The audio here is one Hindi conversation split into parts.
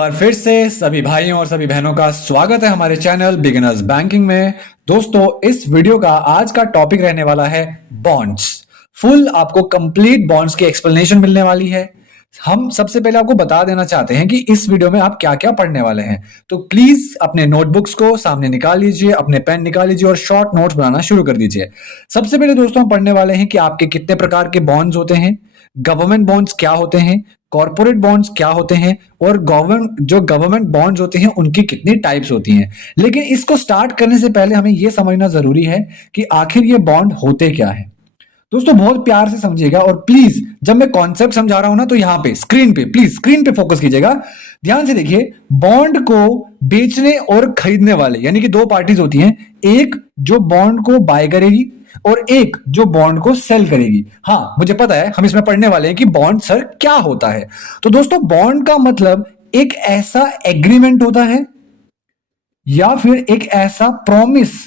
और फिर से सभी भाइयों और सभी बहनों का स्वागत है हमारे चैनल बिगिनर्स बैंकिंग में। दोस्तों, इस वीडियो का आज का टॉपिक रहने वाला है बॉन्ड्स। फुल आपको कंप्लीट बॉन्ड्स की एक्सप्लेनेशन मिलने वाली है। हम सबसे पहले आपको बता देना चाहते हैं कि इस वीडियो में आप क्या क्या पढ़ने वाले हैं। तो प्लीज अपने नोटबुक्स को सामने निकाल लीजिए, अपने पेन निकाल लीजिए और शॉर्ट नोट्स बनाना शुरू कर दीजिए। सबसे पहले दोस्तों हम पढ़ने वाले हैं कि आपके कितने प्रकार के बॉन्ड्स होते हैं, गवर्नमेंट बॉन्ड्स क्या होते हैं, कॉर्पोरेट बॉन्ड्स क्या होते हैं और गवर्नमेंट बॉन्ड्स होते हैं उनकी कितनी टाइप्स होती हैं। लेकिन इसको स्टार्ट करने से पहले हमें यह समझना जरूरी है कि आखिर ये बॉन्ड होते क्या है। दोस्तों बहुत प्यार से समझिएगा और प्लीज जब मैं कॉन्सेप्ट समझा रहा हूं ना तो यहां पे स्क्रीन पे फोकस कीजिएगा। ध्यान से देखिए, बॉन्ड को बेचने और खरीदने वाले यानी कि दो पार्टीज होती हैं, एक जो बॉन्ड को बाय करेगी और एक जो बॉन्ड को सेल करेगी। हाँ, मुझे पता है हम इसमें पढ़ने वाले हैं कि बॉन्ड सर क्या होता है। तो दोस्तों बॉन्ड का मतलब एक ऐसा एग्रीमेंट होता है या फिर एक ऐसा प्रॉमिस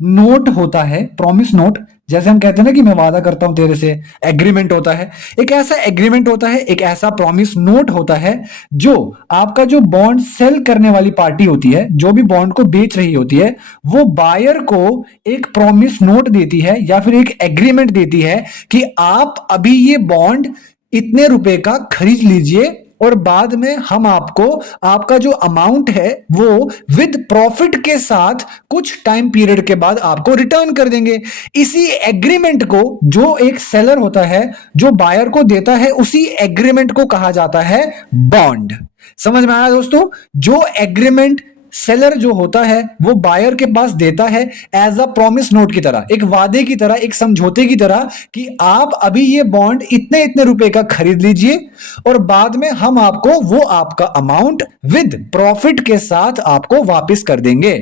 नोट होता है। प्रॉमिस नोट, जैसे हम कहते हैं ना कि मैं वादा करता हूं तेरे से, एग्रीमेंट होता है। एक ऐसा एग्रीमेंट होता है, एक ऐसा प्रॉमिस नोट होता है जो आपका जो बॉन्ड सेल करने वाली पार्टी होती है, जो भी बॉन्ड को बेच रही होती है, वो बायर को एक प्रॉमिस नोट देती है या फिर एक एग्रीमेंट देती है कि आप अभी ये बॉन्ड इतने रुपए का खरीद लीजिए और बाद में हम आपको आपका जो अमाउंट है वो विद प्रॉफिट के साथ कुछ टाइम पीरियड के बाद आपको रिटर्न कर देंगे। इसी एग्रीमेंट को जो एक सेलर होता है जो बायर को देता है, उसी एग्रीमेंट को कहा जाता है बॉन्ड। समझ में आया दोस्तों? जो एग्रीमेंट सेलर जो होता है वो बायर के पास देता है एज अ प्रॉमिस नोट की तरह, एक वादे की तरह, एक समझौते की तरह कि आप अभी ये बॉन्ड इतने इतने रुपए का खरीद लीजिए और बाद में हम आपको वो आपका अमाउंट विद प्रॉफिट के साथ आपको वापस कर देंगे।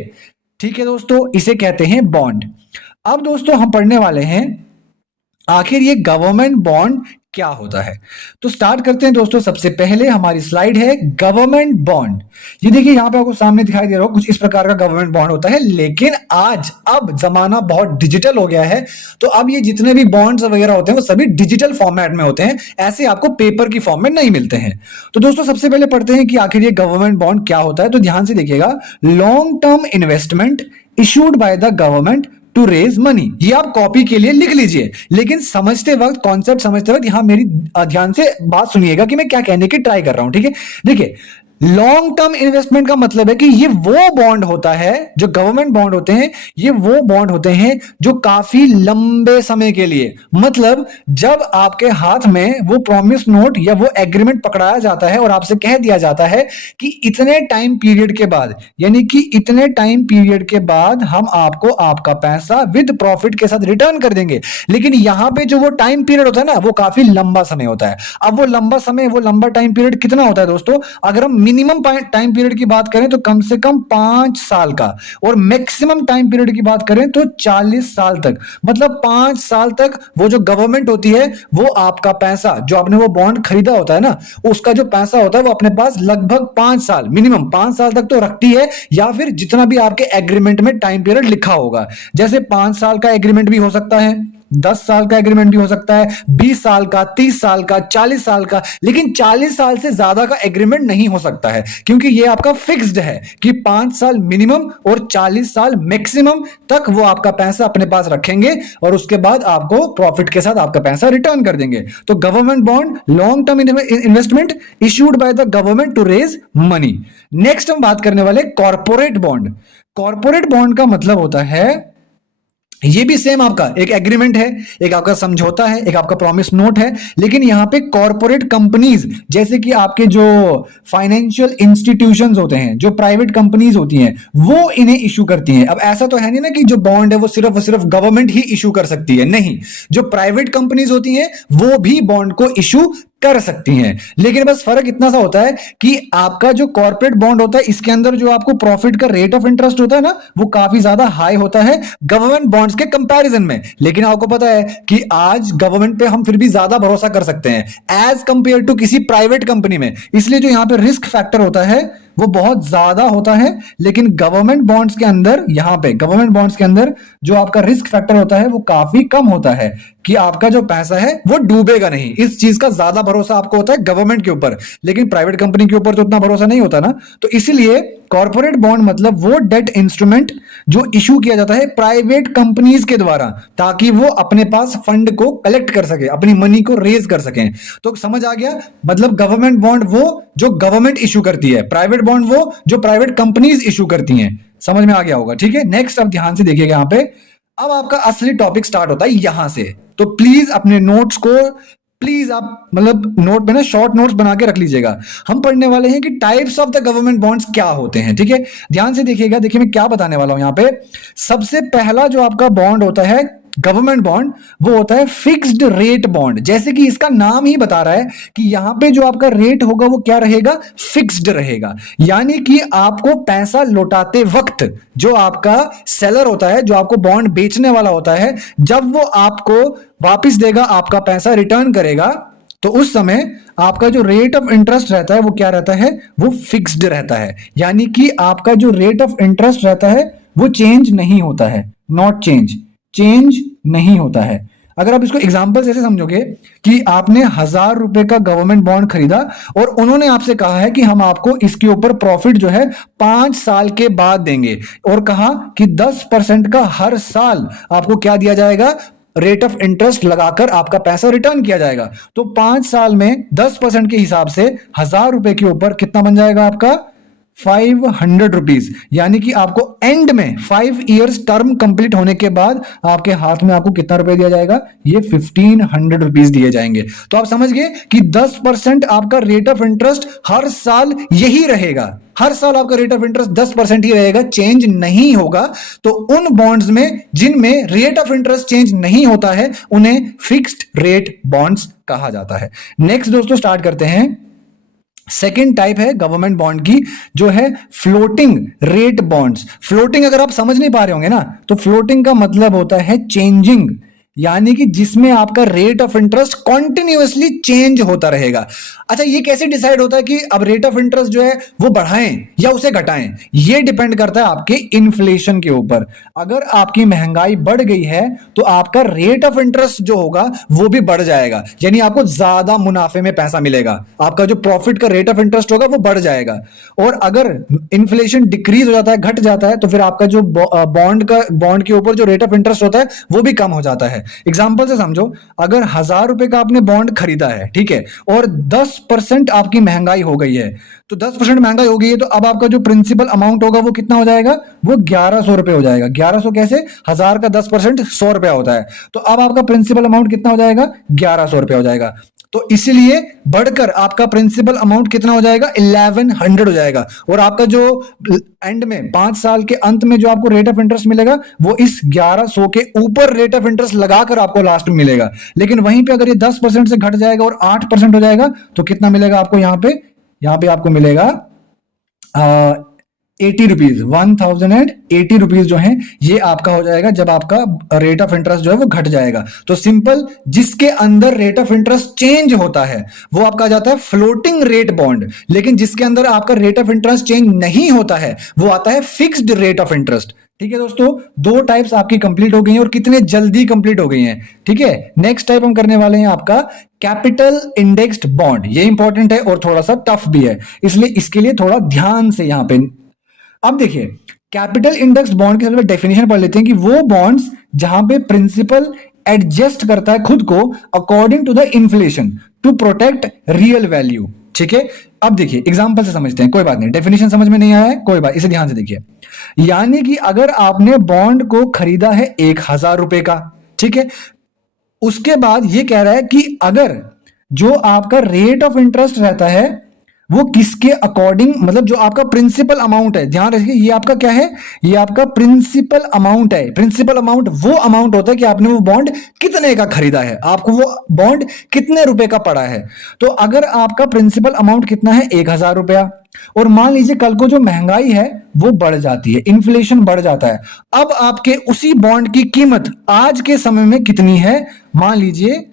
ठीक है दोस्तों, इसे कहते हैं बॉन्ड। अब दोस्तों हम पढ़ने वाले हैं आखिर ये गवर्नमेंट बॉन्ड क्या होता है। तो स्टार्ट करते हैं दोस्तों। सबसे पहले हमारी स्लाइड है गवर्नमेंट बॉन्ड। ये देखिए यहां पे आपको सामने दिखाई दे रहा हो, कुछ इस प्रकार का गवर्नमेंट बॉन्ड होता है। लेकिन अब जमाना बहुत डिजिटल हो गया है, तो अब ये जितने भी बॉन्ड्स वगैरह होते हैं वो सभी डिजिटल फॉर्मेट में होते हैं, ऐसे आपको पेपर की फॉर्म में नहीं मिलते हैं। तो दोस्तों सबसे पहले पढ़ते हैं कि आखिर ये गवर्नमेंट बॉन्ड क्या होता है। तो ध्यान से देखिएगा, long term investment issued by the government to raise money. ये आप कॉपी के लिए लिख लीजिए, लेकिन समझते वक्त, कॉन्सेप्ट समझते वक्त यहां मेरी ध्यान से बात सुनिएगा कि मैं क्या कहने की ट्राई कर रहा हूं। ठीक है, देखिए लॉन्ग टर्म इन्वेस्टमेंट का मतलब है कि ये वो बॉन्ड होता है, जो गवर्नमेंट बॉन्ड होते हैं, ये वो बॉन्ड होते हैं जो काफी लंबे समय के लिए, मतलब जब आपके हाथ में वो प्रॉमिस नोट या वो एग्रीमेंट पकड़ाया जाता है और आपसे कह दिया जाता है कि इतने टाइम पीरियड के बाद, यानी कि इतने टाइम पीरियड के बाद हम आपको आपका पैसा विद प्रॉफिट के साथ रिटर्न कर देंगे। लेकिन यहां पे जो वो टाइम पीरियड होता है ना, वो काफी लंबा समय होता है। अब वो लंबा टाइम पीरियड कितना होता है दोस्तों? अगर हम मिनिमम टाइम पीरियड की बात करें तो कम से कम 5 साल का, और मैक्सिमम टाइम पीरियड की बात करें तो 40 साल तक। मतलब 5 साल तक वो जो गवर्नमेंट होती है वो आपका पैसा, जो आपने वो बॉन्ड खरीदा होता है ना, उसका जो पैसा होता है वो अपने पास लगभग 5 साल, मिनिमम 5 साल तक तो रखती है, या फिर जितना भी आपके एग्रीमेंट में टाइम पीरियड लिखा होगा। जैसे 5 साल का एग्रीमेंट भी हो सकता है, 10 साल का एग्रीमेंट भी हो सकता है, 20 साल का, 30 साल का, 40 साल का। लेकिन 40 साल से ज्यादा का एग्रीमेंट नहीं हो सकता है, क्योंकि ये आपका फिक्स्ड है कि 5 साल मिनिमम और 40 साल मैक्सिमम तक वो आपका पैसा अपने पास रखेंगे और उसके बाद आपको प्रॉफिट के साथ आपका पैसा रिटर्न कर देंगे। तो government bond, long term investment issued by the government to raise money. Next हम बात करने वाले कॉर्पोरेट बॉन्ड। कॉर्पोरेट बॉन्ड का मतलब होता है, ये भी सेम आपका एक एग्रीमेंट है, एक आपका समझौता है, एक आपका प्रॉमिस नोट है, लेकिन यहां पे कॉर्पोरेट कंपनीज, जैसे कि आपके जो फाइनेंशियल इंस्टीट्यूशंस होते हैं, जो प्राइवेट कंपनीज होती हैं, वो इन्हें इशू करती हैं। अब ऐसा तो है नहीं ना कि जो बॉन्ड है वो सिर्फ गवर्नमेंट ही इशू कर सकती है, नहीं, जो प्राइवेट कंपनीज होती हैं वो भी बॉन्ड को इशू कर सकती हैं। लेकिन बस फर्क इतना सा होता है कि आपका जो कॉर्पोरेट बॉन्ड होता है, इसके अंदर जो आपको प्रॉफिट का रेट ऑफ इंटरेस्ट होता है ना, वो काफी ज्यादा हाई होता है गवर्नमेंट बॉन्ड्स के कंपैरिजन में। लेकिन आपको पता है कि आज गवर्नमेंट पे हम फिर भी ज्यादा भरोसा कर सकते हैं एज कंपेयर टू किसी प्राइवेट कंपनी में। इसलिए जो यहां पे रिस्क फैक्टर होता है वो बहुत ज्यादा होता है, लेकिन गवर्नमेंट बॉन्ड्स के अंदर, यहां पे गवर्नमेंट बॉन्ड्स के अंदर जो आपका रिस्क फैक्टर होता है वो काफी कम होता है, कि आपका जो पैसा है वो डूबेगा नहीं। इस चीज का ज्यादा भरोसा आपको होता है गवर्नमेंट के ऊपर, लेकिन प्राइवेट कंपनी के ऊपर तो उतना भरोसा नहीं होता ना। तो इसलिए कॉर्पोरेट बॉन्ड मतलब वो डेट इंस्ट्रूमेंट जो इशू किया जाता है प्राइवेट कंपनीज के द्वारा, ताकि वो अपने पास फंड को कलेक्ट कर सके, अपनी मनी को रेज कर सकें। तो समझ आ गया, मतलब गवर्नमेंट बॉन्ड वो जो गवर्नमेंट इशू करती है, प्राइवेट बॉन्ड वो जो प्राइवेट कंपनीज इशू करती हैं। समझ में आ गया होगा, ठीक है। नेक्स्ट अब ध्यान से देखिएगा यहां पे, अब आपका असली टॉपिक स्टार्ट होता है यहां से। तो प्लीज अपने नोट्स को, प्लीज आप मतलब नोट में ना शॉर्ट नोट्स बना के रख लीजिएगा। हम पढ़ने वाले हैं कि types of the government bonds क्या होते हैं, ठीक है। ध्यान से देखिएगा, देखिए मैं क्या बताने वाला हूं यहां पे। सबसे पहला जो आपका बॉन्ड होता है गवर्नमेंट बॉन्ड, वो होता है फिक्स्ड रेट बॉन्ड। जैसे कि इसका नाम ही बता रहा है कि यहां पे जो आपका रेट होगा वो क्या रहेगा, फिक्स्ड रहेगा। यानी कि आपको पैसा लौटाते वक्त जो आपका सेलर होता है, जो आपको बॉन्ड बेचने वाला होता है, जब वो आपको वापस देगा, आपका पैसा रिटर्न करेगा, तो उस समय आपका जो रेट ऑफ इंटरेस्ट रहता है वो क्या रहता है, वो फिक्स्ड रहता है। यानी कि आपका जो रेट ऑफ इंटरेस्ट रहता है वो चेंज नहीं होता है, नॉट चेंज नहीं होता है। अगर आप इसको एग्जांपल ऐसे समझोगे कि आपने 1000 रुपए का गवर्नमेंट बॉन्ड खरीदा और उन्होंने आपसे कहा है कि हम आपको इसके ऊपर प्रॉफिट जो है 5 साल के बाद देंगे, और कहा कि 10% का हर साल आपको क्या दिया जाएगा, रेट ऑफ इंटरेस्ट लगाकर आपका पैसा रिटर्न किया जाएगा। तो 5 साल में 10% के हिसाब से 1000 रुपए के ऊपर कितना बन जाएगा आपका, 500 रुपीज। यानी कि आपको एंड में 5 इयर्स टर्म कंप्लीट होने के बाद आपके हाथ में आपको कितना रुपए दिया जाएगा, ये 1500 रुपीज दिए जाएंगे। तो आप समझ गए कि 10% आपका रेट ऑफ इंटरेस्ट हर साल यही रहेगा, हर साल आपका रेट ऑफ इंटरेस्ट 10% ही रहेगा, चेंज नहीं होगा। तो उन बॉन्ड्स में जिनमें रेट ऑफ इंटरेस्ट चेंज नहीं होता है उन्हें फिक्स्ड रेट बॉन्ड्स कहा जाता है। नेक्स्ट दोस्तों स्टार्ट करते हैं। सेकेंड टाइप है गवर्नमेंट बॉन्ड की, जो है फ्लोटिंग रेट बॉन्ड्स। फ्लोटिंग अगर आप समझ नहीं पा रहे होंगे ना, तो फ्लोटिंग का मतलब होता है चेंजिंग, यानी कि जिसमें आपका rate of interest continuously change होता रहेगा। अच्छा, ये कैसे डिसाइड होता है कि अब रेट ऑफ इंटरेस्ट जो है वो बढ़ाएं या उसे घटाएं? ये डिपेंड करता है आपके इन्फ्लेशन के ऊपर। अगर आपकी महंगाई बढ़ गई है तो आपका रेट ऑफ इंटरेस्ट जो होगा वो भी बढ़ जाएगा, यानी आपको ज्यादा मुनाफे में पैसा मिलेगा, आपका जो प्रॉफिट का रेट ऑफ इंटरेस्ट होगा वो बढ़ जाएगा। और अगर इन्फ्लेशन डिक्रीज हो जाता है, घट जाता है, तो फिर आपका जो बॉन्ड के ऊपर जो रेट ऑफ इंटरेस्ट होता है वो भी कम हो जाता है। एग्जाम्पल से समझो, अगर 1000 रुपए का आपने बॉन्ड खरीदा है, ठीक है, और 10% आपकी महंगाई हो गई है, तो 10% महंगाई हो गई है, तो अब आपका जो प्रिंसिपल अमाउंट होगा वो कितना हो जाएगा, वो 1100 रुपए हो जाएगा। 1100 कैसे, 1000 का 10% 100 रुपया होता है, तो अब आपका प्रिंसिपल अमाउंट कितना हो जाएगा, 1100 रुपया हो जाएगा। तो इसलिए बढ़कर आपका प्रिंसिपल अमाउंट कितना हो जाएगा, 1100 हो जाएगा। और आपका जो एंड में 5 साल के अंत में जो आपको रेट ऑफ इंटरेस्ट मिलेगा वो इस 1100 के ऊपर रेट ऑफ इंटरेस्ट लगाकर आपको लास्ट में मिलेगा। लेकिन वहीं पे अगर ये 10% से घट जाएगा और 8% हो जाएगा, तो कितना मिलेगा आपको, यहां पे आपको मिलेगा 80 रुपीज, 1080 रुपीज जो है ये आपका हो जाएगा जब आपका रेट ऑफ इंटरेस्ट जो है वो घट जाएगा। तो सिंपल, जिसके अंदर रेट ऑफ इंटरेस्ट चेंज होता है वो आपका आ जाता है फ्लोटिंग रेट बॉन्ड, लेकिन जिसके अंदर आपका रेट ऑफ इंटरेस्ट चेंज नहीं होता है वो आता है फिक्स्ड रेट ऑफ इंटरेस्ट। ठीक है दोस्तों, 2 टाइप्स आपकी कंप्लीट हो गई हैं, और कितने जल्दी कंप्लीट हो गई हैं। ठीक है, नेक्स्ट टाइप हम करने वाले हैं आपका कैपिटल इंडेक्स्ड बॉन्ड। ये इंपॉर्टेंट है और थोड़ा सा टफ भी है, इसलिए इसके लिए थोड़ा ध्यान से यहां पे। अब देखिए, कैपिटल इंडेक्स बॉन्ड की सबसे डेफिनेशन पढ़ लेते हैं कि वो बॉन्ड्स जहां पे प्रिंसिपल एडजस्ट करता है खुद को according to the inflation to protect real value. ठीक है, अब देखिए एग्जांपल से समझते हैं, कोई बात नहीं, डेफिनेशन समझ में नहीं आया है कोई बात, इसे ध्यान से देखिए। यानी कि अगर आपने बॉन्ड को खरीदा है 1000 रुपए का, ठीक है, उसके बाद ये कह रहा है कि अगर जो आपका रेट ऑफ इंटरेस्ट रहता है वो किसके अकॉर्डिंग, मतलब जो आपका प्रिंसिपल अमाउंट है, ध्यान रखिए ये आपका क्या है, ये आपका प्रिंसिपल अमाउंट है। प्रिंसिपल अमाउंट वो अमाउंट होता है कि आपने वो बॉन्ड कितने का खरीदा है, आपको वो बॉन्ड कितने रुपए का पड़ा है। तो अगर आपका प्रिंसिपल अमाउंट कितना है, 1000 रुपया, और मान लीजिए कल को जो महंगाई है वो बढ़ जाती है, इन्फ्लेशन बढ़ जाता है, अब आपके उसी बॉन्ड की कीमत आज के समय में कितनी है, मान लीजिए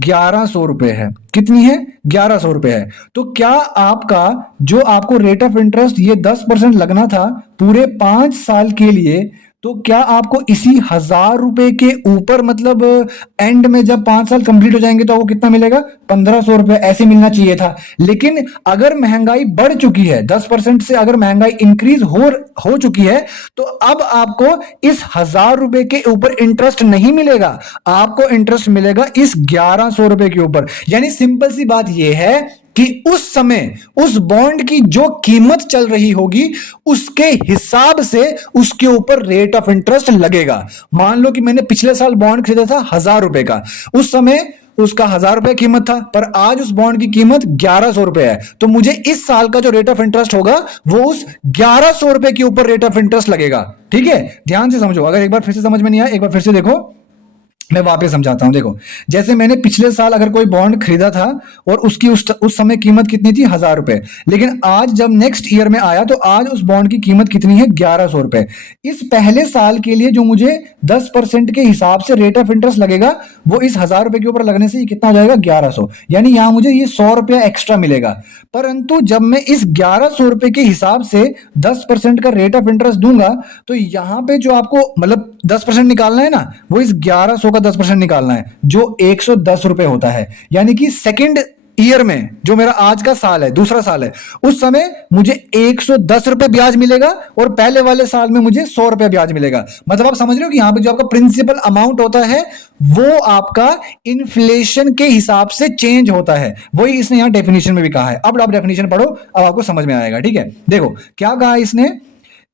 1100 रुपए है। कितनी है? 1100 रुपए है। तो क्या आपका जो आपको रेट ऑफ इंटरेस्ट ये 10% लगना था पूरे 5 साल के लिए, तो क्या आपको इसी 1000 रुपए के ऊपर मतलब एंड में जब 5 साल कंप्लीट हो जाएंगे तो आपको कितना मिलेगा? 1500 रुपए ऐसे मिलना चाहिए था। लेकिन अगर महंगाई बढ़ चुकी है 10% से, अगर महंगाई इंक्रीज हो चुकी है, तो अब आपको इस 1000 रुपए के ऊपर इंटरेस्ट नहीं मिलेगा, आपको इंटरेस्ट मिलेगा इस 1100 रुपए के ऊपर। यानी सिंपल सी बात यह है कि उस समय उस बॉन्ड की जो कीमत चल रही होगी उसके हिसाब से उसके ऊपर रेट ऑफ इंटरेस्ट लगेगा। मान लो कि मैंने पिछले साल बॉन्ड खरीदा था 1000 रुपए का, उस समय उसका 1000 रुपए कीमत था, पर आज उस बॉन्ड की कीमत 1100 रुपए है, तो मुझे इस साल का जो रेट ऑफ इंटरेस्ट होगा वो उस 1100 रुपए के ऊपर रेट ऑफ इंटरेस्ट लगेगा। ठीक है, ध्यान से समझो। अगर एक बार फिर से समझ में नहीं आया, एक बार फिर से देखो, मैं वापस समझाता हूं। देखो, जैसे मैंने पिछले साल अगर कोई बॉन्ड खरीदा था और उसकी उस समय कीमत कितनी थी? 1000 रुपए। लेकिन आज जब नेक्स्ट ईयर में आया तो आज उस बॉन्ड की कीमत कितनी है? 1100 रुपए। इस पहले साल के लिए जो मुझे 10% के हिसाब से रेट ऑफ इंटरेस्ट लगेगा वो इस 1000 रुपए के ऊपर लगने से ये कितना हो जाएगा? 1100। यानी यहां मुझे ये 100 रुपया एक्स्ट्रा मिलेगा। परंतु जब मैं इस 1100 रुपए के हिसाब से 10% का रेट ऑफ इंटरेस्ट दूंगा तो यहां पे जो आपको मतलब 10% निकालना है ना, वो इस 1100 का 10% निकालना है, जो 110 रुपए होता है। यानी कि सेकंड ईयर में जो मेरा आज का साल है, दूसरा साल है, उस समय मुझे 110 रुपए ब्याज मिलेगा और पहले वाले साल में मुझे 100 रुपए ब्याज मिलेगा। मतलब आप समझ रहे हो कि यहां पे जो आपका प्रिंसिपल अमाउंट होता है वो आपका इन्फ्लेशन के हिसाब से चेंज होता है। वही इसने यहां डेफिनेशन में भी कहा है। अब आप डेफिनेशन पढ़ो, अब आपको समझ में आएगा। ठीक है, देखो क्या कहा इसने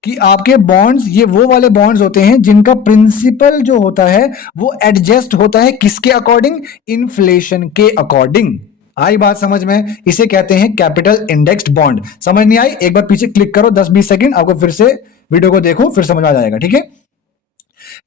कि आपके बॉन्ड्स ये वो वाले बॉन्ड्स होते हैं जिनका प्रिंसिपल जो होता है वो एडजस्ट होता है किसके अकॉर्डिंग? इन्फ्लेशन के अकॉर्डिंग। आई बात समझ में? इसे कहते हैं कैपिटल इंडेक्स्ड बॉन्ड। समझ नहीं आई? एक बार पीछे क्लिक करो 10-20 सेकंड, आपको फिर से वीडियो को देखो, फिर समझ आ जाएगा। ठीक है,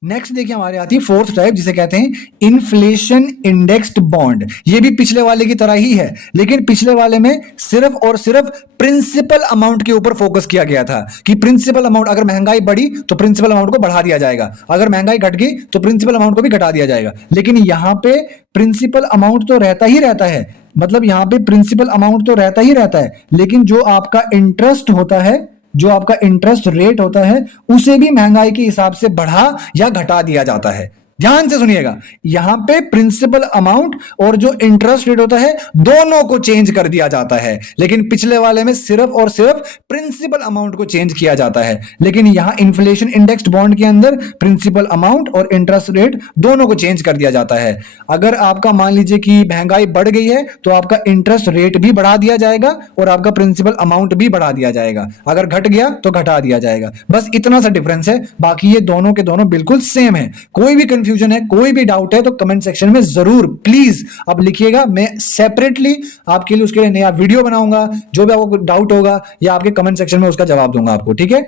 नेक्स्ट देखिए हमारे आती है फोर्थ टाइप, जिसे कहते हैं इन्फ्लेशन इंडेक्स्ड बॉन्ड। ये भी पिछले वाले की तरह ही है, लेकिन पिछले वाले में सिर्फ और सिर्फ प्रिंसिपल अमाउंट के ऊपर फोकस किया गया था कि प्रिंसिपल अमाउंट, अगर महंगाई बढ़ी तो प्रिंसिपल अमाउंट को बढ़ा दिया जाएगा, अगर महंगाई घट गई तो प्रिंसिपल अमाउंट को भी घटा दिया जाएगा। लेकिन यहां पे प्रिंसिपल अमाउंट तो रहता ही रहता है, मतलब यहां पे प्रिंसिपल अमाउंट तो रहता ही रहता है, लेकिन जो आपका इंटरेस्ट होता है, जो आपका इंटरेस्ट रेट होता है, उसे भी महंगाई के हिसाब से बढ़ा या घटा दिया जाता है। ध्यान से सुनिएगा, यहां पे प्रिंसिपल अमाउंट और जो इंटरेस्ट रेट होता है दोनों को चेंज कर दिया जाता है, लेकिन पिछले वाले में सिर्फ और सिर्फ प्रिंसिपल अमाउंट को चेंज किया जाता है। लेकिन यहां इन्फ्लेशन इंडेक्स्ड बॉन्ड के अंदर प्रिंसिपल अमाउंट और इंटरेस्ट रेट दोनों को चेंज कर दिया जाता है। अगर आपका मान लीजिए कि महंगाई बढ़ गई है तो आपका इंटरेस्ट रेट भी बढ़ा दिया जाएगा और आपका प्रिंसिपल अमाउंट भी बढ़ा दिया जाएगा, अगर घट गया तो घटा दिया जाएगा। बस इतना सा डिफरेंस है, बाकी ये दोनों के दोनों बिल्कुल सेम है। कोई भी कंफ्यूजन है, कोई भी डाउट है तो कमेंट सेक्शन में जरूर प्लीज आप लिखिएगा। मैं सेपरेटली आपके लिए उसके लिए नया वीडियो बनाऊंगा, जो भी आपको डाउट होगा या आपके कमेंट सेक्शन में उसका जवाब दूंगा आपको। ठीक है,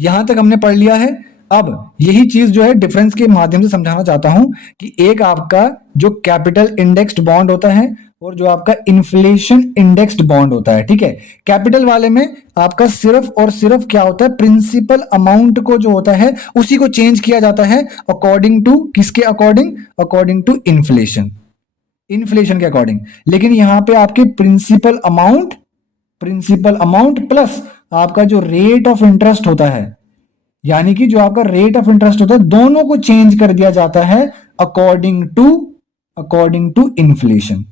यहां तक हमने पढ़ लिया है। अब यही चीज जो है डिफरेंस के माध्यम से समझाना चाहता हूं कि एक आपका जो कैपिटल इंडेक्स्ड बॉन्ड होता है और जो आपका इन्फ्लेशन इंडेक्स्ड बॉन्ड होता है। ठीक है, कैपिटल वाले में आपका सिर्फ और सिर्फ क्या होता है? प्रिंसिपल अमाउंट को जो होता है उसी को चेंज किया जाता है अकॉर्डिंग टू किसके अकॉर्डिंग? अकॉर्डिंग टू इन्फ्लेशन, इन्फ्लेशन के अकॉर्डिंग। लेकिन यहां पे आपके प्रिंसिपल अमाउंट प्लस आपका जो रेट ऑफ इंटरेस्ट होता है, यानी कि जो आपका रेट ऑफ इंटरेस्ट होता है, दोनों को चेंज कर दिया जाता है अकॉर्डिंग टू इन्फ्लेशन।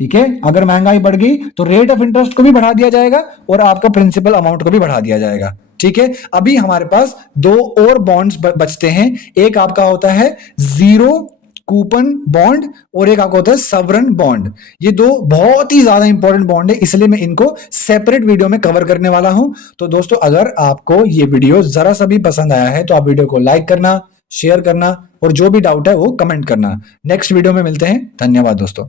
ठीक है, अगर महंगाई बढ़ गई तो रेट ऑफ इंटरेस्ट को भी बढ़ा दिया जाएगा और आपका प्रिंसिपल अमाउंट को भी बढ़ा दिया जाएगा। ठीक है, अभी हमारे पास दो और बॉन्ड्स बचते हैं। एक आपका होता है जीरो कूपन बॉन्ड और एक आपका होता है सवरन बॉन्ड। ये दो बहुत ही ज्यादा इंपॉर्टेंट बॉन्ड है, इसलिए मैं इनको सेपरेट वीडियो में कवर करने वाला हूं। तो दोस्तों, अगर आपको ये वीडियो जरा सा भी पसंद आया है तो आप वीडियो को लाइक करना, शेयर करना और जो भी डाउट है वो कमेंट करना। नेक्स्ट वीडियो में मिलते हैं। धन्यवाद दोस्तों।